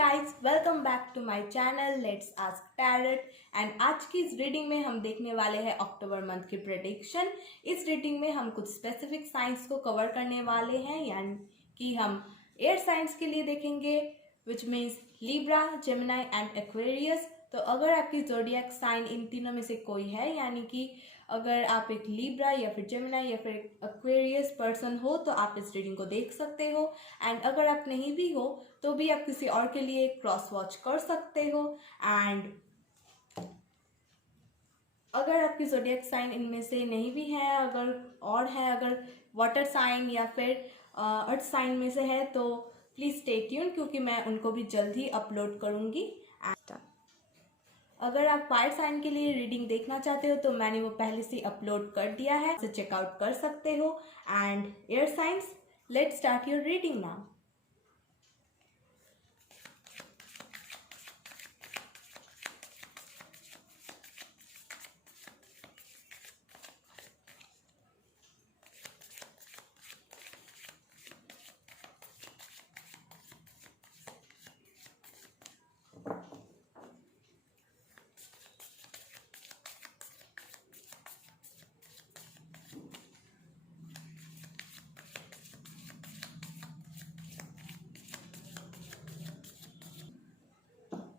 Guys, welcome back to my channel let's ask tarot. And आज की इस reading में हम देखने वाले हैं अक्टूबर मंथ की प्रेडिक्शन। इस रीडिंग में हम कुछ स्पेसिफिक साइंस को कवर करने वाले हैं, यानी कि हम एयर साइंस के लिए देखेंगे, which means Libra, Gemini and Aquarius. तो अगर आपकी ज़ोडिएक साइन इन तीनों में से कोई है, यानी कि अगर आप एक लिब्रा या फिर जेमिनी या फिर एक्वेरियस पर्सन हो तो आप इस रीडिंग को देख सकते हो। एंड अगर आप नहीं भी हो तो भी आप किसी और के लिए क्रॉस वॉच कर सकते हो। एंड अगर आपकी ज़ोडिएक साइन इनमें से नहीं भी है, अगर वाटर साइन या फिर अर्थ साइन में से है तो प्लीज़ स्टे ट्यून, क्योंकि मैं उनको भी जल्द ही अपलोड करूँगी। अगर आप फायर साइन के लिए रीडिंग देखना चाहते हो तो मैंने वो पहले से अपलोड कर दिया है, उसे चेकआउट कर सकते हो। And air science, let's start your reading now.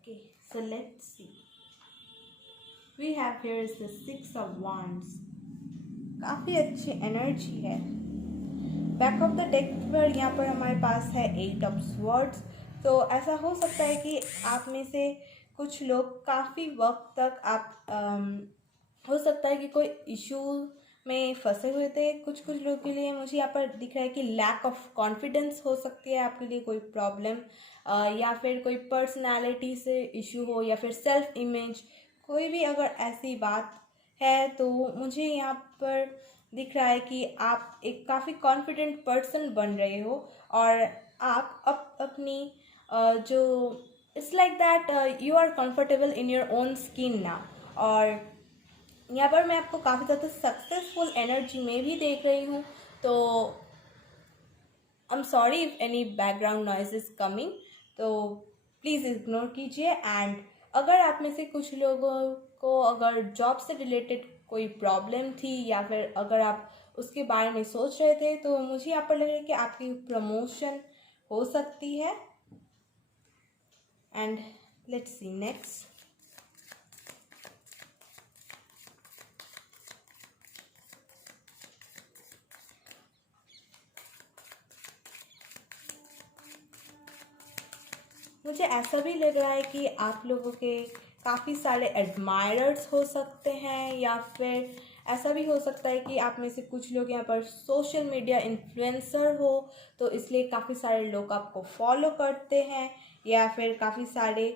Okay, so let's see. We have here is the Six of Wands. काफ़ी अच्छी एनर्जी है। बैक ऑफ द डेक पर यहाँ पर हमारे पास है एट ऑफ स्वॉर्ड्स। तो ऐसा हो सकता है कि आप में से कुछ लोग काफ़ी वक्त तक हो सकता है कि कोई इशू में फंसे हुए थे। कुछ लोग के लिए मुझे यहाँ पर दिख रहा है कि लैक ऑफ कॉन्फिडेंस हो सकती है आपके लिए कोई प्रॉब्लम, या फिर कोई पर्सनालिटी से इशू हो या फिर सेल्फ इमेज, कोई भी अगर ऐसी बात है तो मुझे यहाँ पर दिख रहा है कि आप एक काफ़ी कॉन्फिडेंट पर्सन बन रहे हो और आप अपनी जो it's like that you are comfortable in your own skin ना। और यहाँ पर मैं आपको काफ़ी ज़्यादा सक्सेसफुल एनर्जी में भी देख रही हूँ। तो I am sorry if any background noise is coming, तो प्लीज़ इग्नोर कीजिए। एंड अगर आप में से कुछ लोगों को अगर जॉब से रिलेटेड कोई प्रॉब्लम थी या फिर अगर आप उसके बारे में सोच रहे थे तो मुझे यहाँ पर लग रहा है कि आपकी प्रमोशन हो सकती है। And let's see next. मुझे ऐसा भी लग रहा है कि आप लोगों के काफ़ी सारे एडमायरर्स हो सकते हैं, या फिर ऐसा भी हो सकता है कि आप में से कुछ लोग यहाँ पर सोशल मीडिया इन्फ्लुएंसर हो, तो इसलिए काफ़ी सारे लोग आपको फॉलो करते हैं, या फिर काफ़ी सारे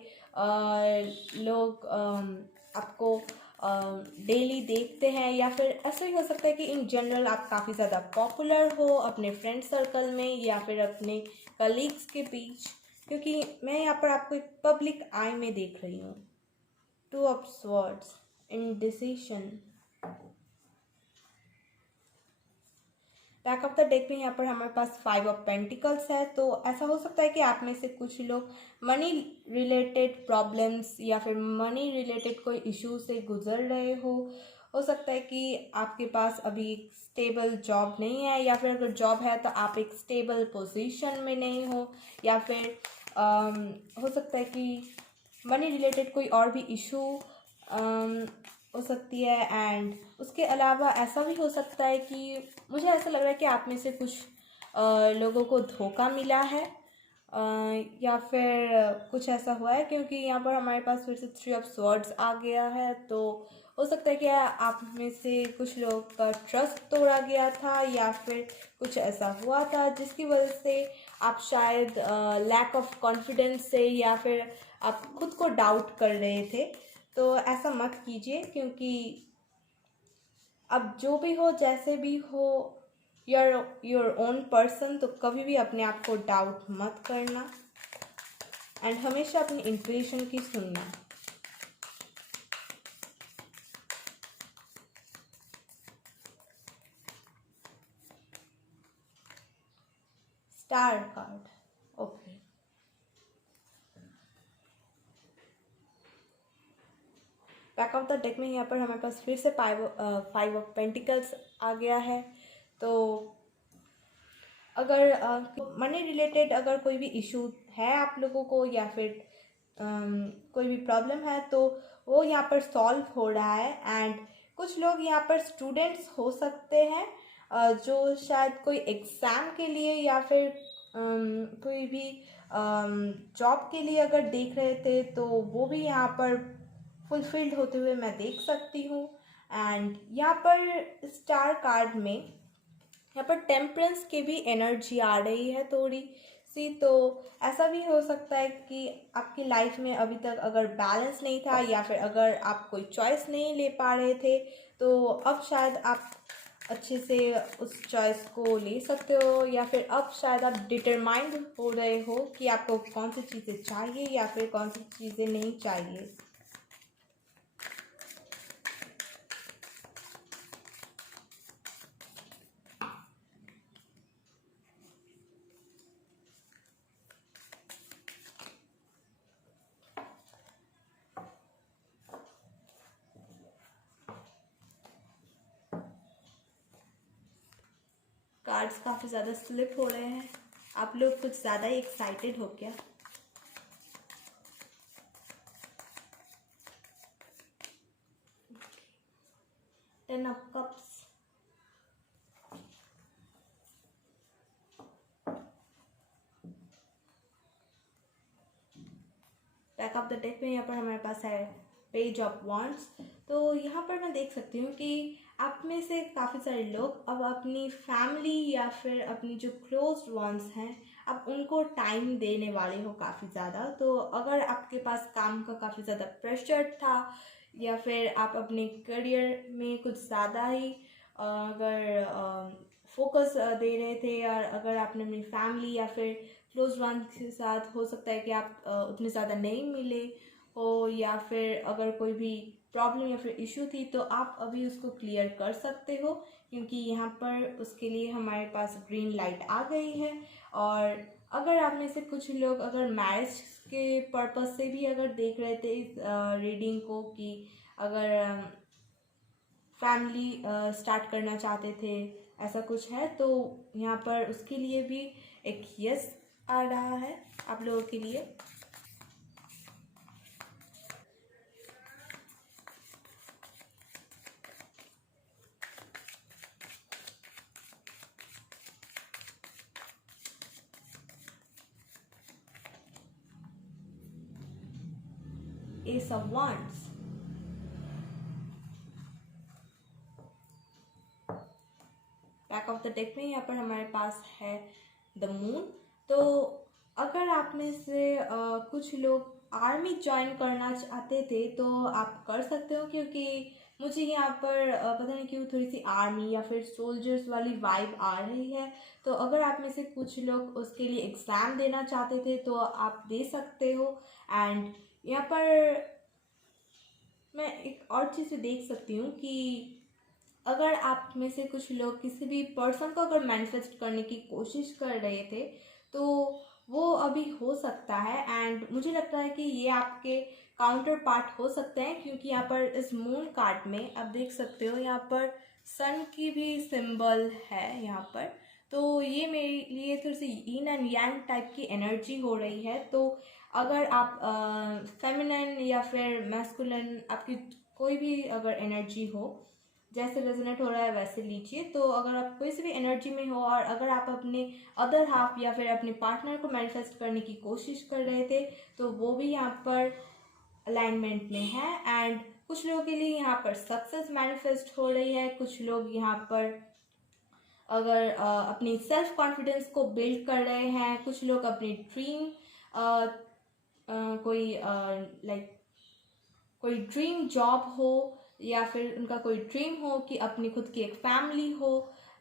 लोग आपको डेली देखते हैं, या फिर ऐसा भी हो सकता है कि इन जनरल आप काफ़ी ज़्यादा पॉपुलर हो अपने फ्रेंड सर्कल में या फिर अपने कलीग्स के बीच, क्योंकि मैं यहाँ पर आपको एक पब्लिक आई में देख रही हूँ। Two of swords, indecision. Back of the deck में यहाँ पर हमारे पास फाइव ऑफ पेंटिकल्स है। तो ऐसा हो सकता है कि आप में से कुछ लोग मनी रिलेटेड प्रॉब्लम्स या फिर मनी रिलेटेड कोई इशू से गुजर रहे हो सकता है कि आपके पास अभी एक स्टेबल जॉब नहीं है, या फिर अगर जॉब है तो आप एक स्टेबल पोजीशन में नहीं हो, या फिर हो सकता है कि मनी रिलेटेड कोई और भी इशू हो सकती है। एंड उसके अलावा ऐसा भी हो सकता है कि मुझे ऐसा लग रहा है कि आप में से कुछ लोगों को धोखा मिला है, या फिर कुछ ऐसा हुआ है, क्योंकि यहाँ पर हमारे पास फिर से थ्री ऑफ स्वॉर्ड्स आ गया है। तो हो सकता है कि आप में से कुछ लोगों का ट्रस्ट तोड़ा गया था, या फिर कुछ ऐसा हुआ था जिसकी वजह से आप शायद लैक ऑफ कॉन्फिडेंस से या फिर आप खुद को डाउट कर रहे थे। तो ऐसा मत कीजिए, क्योंकि अब जो भी हो जैसे भी हो, योर ओन पर्सन, तो कभी भी अपने आप को डाउट मत करना एंड हमेशा अपनी इंट्यूशन की सुनना। Star card, okay. Back of the deck में यहाँ पर हमारे पास फिर से 5 ऑफ पेंटिकल्स आ गया है। तो अगर मनी रिलेटेड अगर कोई भी इशू है आप लोगों को या फिर कोई भी प्रॉब्लम है तो वो यहाँ पर सॉल्व हो रहा है। एंड कुछ लोग यहाँ पर स्टूडेंट्स हो सकते हैं जो शायद कोई एग्ज़ाम के लिए या फिर कोई भी जॉब के लिए अगर देख रहे थे तो वो भी यहाँ पर फुलफिल्ड होते हुए मैं देख सकती हूँ। एंड यहाँ पर स्टार कार्ड में यहाँ पर टेम्परेंस की भी एनर्जी आ रही है थोड़ी सी। तो ऐसा भी हो सकता है कि आपकी लाइफ में अभी तक अगर बैलेंस नहीं था या फिर अगर आप कोई चॉइस नहीं ले पा रहे थे तो अब शायद आप अच्छे से उस चॉइस को ले सकते हो, या फिर अब शायद आप डिटरमाइंड हो रहे हो कि आपको कौन सी चीज़ें चाहिए या फिर कौन सी चीज़ें नहीं चाहिए। कार्ड्स काफ़ी ज़्यादा स्लिप हो रहे हैं, आप लोग कुछ ज़्यादा ही एक्साइटेड हो क्या? Ten of cups, back of the deck में यहाँ पर हमारे पास है पेज ऑफ वॉन्ड्स। तो यहाँ पर मैं देख सकती हूँ कि आप में से काफ़ी सारे लोग अब अपनी फैमिली या फिर अपनी जो क्लोज वंस हैं आप उनको टाइम देने वाले हो काफ़ी ज़्यादा। तो अगर आपके पास काम का काफ़ी ज़्यादा प्रेशर था या फिर आप अपने करियर में कुछ ज़्यादा ही अगर फोकस दे रहे थे, और अगर आपने अपनी फैमिली या फिर क्लोज वन के साथ हो सकता है कि आप उतने ज़्यादा नहीं मिले हो, या फिर अगर कोई भी प्रॉब्लम या फिर इशू थी तो आप अभी उसको क्लियर कर सकते हो, क्योंकि यहाँ पर उसके लिए हमारे पास ग्रीन लाइट आ गई है। और अगर आप में से कुछ लोग अगर मैरिज के पर्पस से भी अगर देख रहे थे इस रीडिंग को कि अगर फैमिली स्टार्ट करना चाहते थे, ऐसा कुछ है तो यहाँ पर उसके लिए भी एक यस आ रहा है आप लोगों के लिए। S of wands, back of the deck में यहाँ पर हमारे पास है द मून। तो अगर आप में से कुछ लोग आर्मी ज्वाइन करना चाहते थे तो आप कर सकते हो, क्योंकि मुझे यहाँ पर पता नहीं क्यों थोड़ी सी आर्मी या फिर सोल्जर्स वाली वाइब आ रही है। तो अगर आप में से कुछ लोग उसके लिए एग्ज़ाम देना चाहते थे तो आप दे सकते हो। एंड यहाँ पर मैं एक और चीज़ देख सकती हूँ कि अगर आप में से कुछ लोग किसी भी पर्सन को अगर मैनिफेस्ट करने की कोशिश कर रहे थे तो वो अभी हो सकता है। एंड मुझे लगता है कि ये आपके काउंटर पार्ट हो सकते हैं, क्योंकि यहाँ पर इस मून कार्ड में आप देख सकते हो यहाँ पर सन की भी सिंबल है यहाँ पर। तो ये मेरे लिए थोड़ी सी यीन एंड यांग टाइप की एनर्जी हो रही है। तो अगर आप फेमिनिन या फिर मैस्कुलिन आपकी कोई भी अगर एनर्जी हो, जैसे रेजोनेट हो रहा है वैसे लीजिए। तो अगर आप कोई सी भी एनर्जी में हो और अगर आप अपने अदर हाफ या फिर अपने पार्टनर को मैनिफेस्ट करने की कोशिश कर रहे थे तो वो भी यहाँ पर अलाइनमेंट में है। एंड कुछ लोगों के लिए यहाँ पर सक्सेस मैनिफेस्ट हो रही है। कुछ लोग यहाँ पर अगर अपनी सेल्फ कॉन्फिडेंस को बिल्ड कर रहे हैं, कुछ लोग अपनी ड्रीम कोई लाइक कोई ड्रीम जॉब हो या फिर उनका कोई ड्रीम हो कि अपनी खुद की एक फैमिली हो,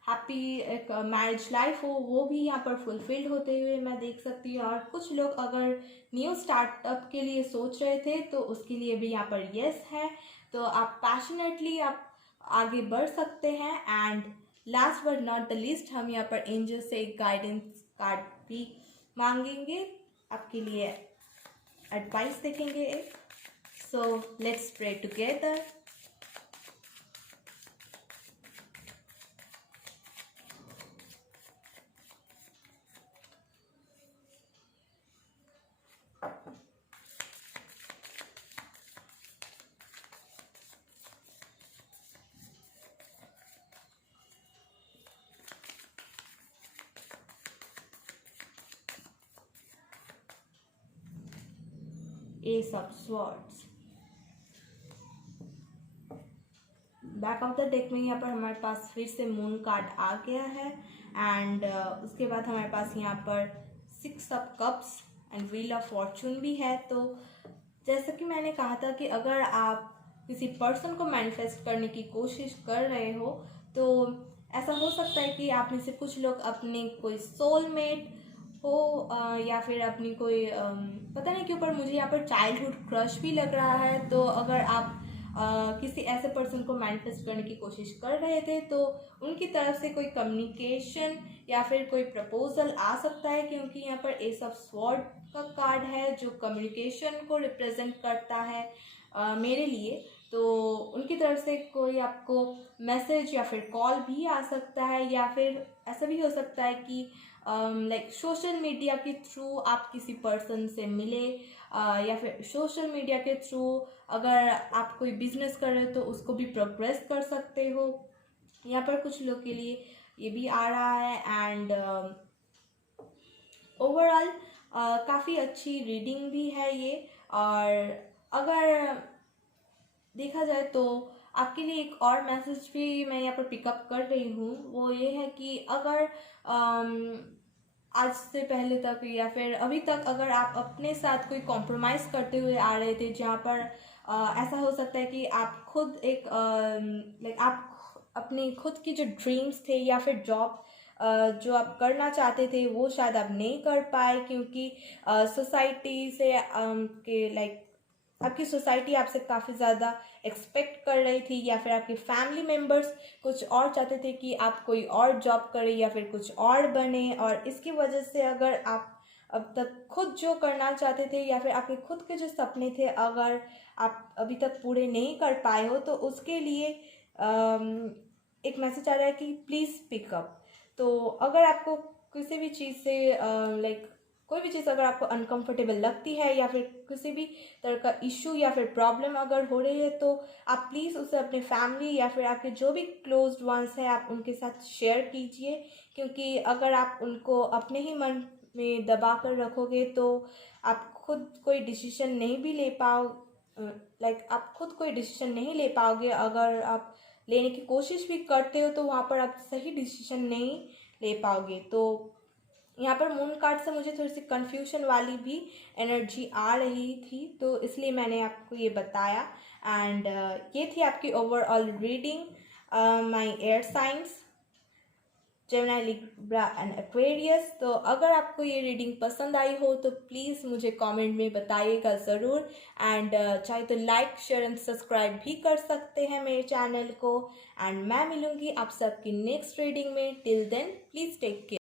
हैप्पी एक मैरिज लाइफ हो, वो भी यहाँ पर फुलफिल्ड होते हुए मैं देख सकती हूँ। और कुछ लोग अगर न्यू स्टार्टअप के लिए सोच रहे थे तो उसके लिए भी यहाँ पर यस है। तो आप पैशनेटली आप आगे बढ़ सकते हैं। And last but not the least हम यहाँ पर एंजल से एक गाइडेंस कार्ड भी मांगेंगे, आपके लिए एडवाइस देखेंगे एक So let's pray together. Ace of Swords. Back of the deck में यहाँ पर हमारे पास फिर से मून कार्ड आ गया है एंड उसके बाद हमारे पास यहाँ पर 6 of cups and wheel of Fortune भी है। तो जैसा कि मैंने कहा था कि अगर आप किसी पर्सन को मैनिफेस्ट करने की कोशिश कर रहे हो तो ऐसा हो सकता है कि आप में से कुछ लोग अपने कोई सोलमेट हो या फिर अपनी कोई पता नहीं क्यों पर मुझे यहाँ पर चाइल्डहुड क्रश भी लग रहा है। तो अगर आप किसी ऐसे पर्सन को मैनिफेस्ट करने की कोशिश कर रहे थे तो उनकी तरफ से कोई कम्युनिकेशन या फिर कोई प्रपोजल आ सकता है, क्योंकि यहाँ पर एस ऑफ स्वॉर्ड का कार्ड है जो कम्युनिकेशन को रिप्रेजेंट करता है मेरे लिए। तो उनकी तरफ से कोई आपको मैसेज या फिर कॉल भी आ सकता है, या फिर ऐसा भी हो सकता है कि लाइक सोशल मीडिया के थ्रू आप किसी पर्सन से मिले या फिर सोशल मीडिया के थ्रू अगर आप कोई बिजनेस कर रहे हो तो उसको भी प्रोग्रेस कर सकते हो। यहाँ पर कुछ लोग के लिए ये भी आ रहा है एंड ओवरऑल काफ़ी अच्छी रीडिंग भी है ये। और अगर देखा जाए तो आपके लिए एक और मैसेज भी मैं यहाँ पर पिकअप कर रही हूँ, वो ये है कि अगर आज से पहले तक या फिर अभी तक अगर आप अपने साथ कोई कॉम्प्रोमाइज़ करते हुए आ रहे थे, जहाँ पर ऐसा हो सकता है कि आप खुद एक लाइक आप अपने खुद की जो ड्रीम्स थे या फिर जॉब जो आप करना चाहते थे वो शायद आप नहीं कर पाए, क्योंकि सोसाइटी से के लाइक आपकी सोसाइटी आपसे काफ़ी ज़्यादा एक्सपेक्ट कर रही थी, या फिर आपके फैमिली मेम्बर्स कुछ और चाहते थे कि आप कोई और जॉब करें या फिर कुछ और बने। और इसकी वजह से अगर आप अब तक खुद जो करना चाहते थे या फिर आपके खुद के जो सपने थे अगर आप अभी तक पूरे नहीं कर पाए हो तो उसके लिए एक मैसेज आ रहा है कि प्लीज़ पिकअप। तो अगर आपको किसी भी चीज़ से लाइक कोई भी चीज़ अगर आपको अनकंफर्टेबल लगती है या फिर किसी भी तरह का इशू या फिर प्रॉब्लम अगर हो रही है तो आप प्लीज़ उसे अपने फैमिली या फिर आपके जो भी क्लोज्ड वंस हैं आप उनके साथ शेयर कीजिए, क्योंकि अगर आप उनको अपने ही मन में दबा कर रखोगे तो आप खुद कोई डिसीजन नहीं भी ले आप खुद कोई डिसीजन नहीं ले पाओगे। अगर आप लेने की कोशिश भी करते हो तो वहाँ पर आप सही डिसीजन नहीं ले पाओगे। तो यहाँ पर मून कार्ड से मुझे थोड़ी सी कन्फ्यूजन वाली भी एनर्जी आ रही थी, तो इसलिए मैंने आपको ये बताया। एंड ये थी आपकी overall reading my air science Gemini, Libra and Aquarius. तो अगर आपको ये रीडिंग पसंद आई हो तो प्लीज़ मुझे कमेंट में बताइएगा ज़रूर। एंड चाहे तो लाइक शेयर एंड सब्सक्राइब भी कर सकते हैं मेरे चैनल को। एंड मैं मिलूँगी आप सबकी नेक्स्ट रीडिंग में। Till then please take care.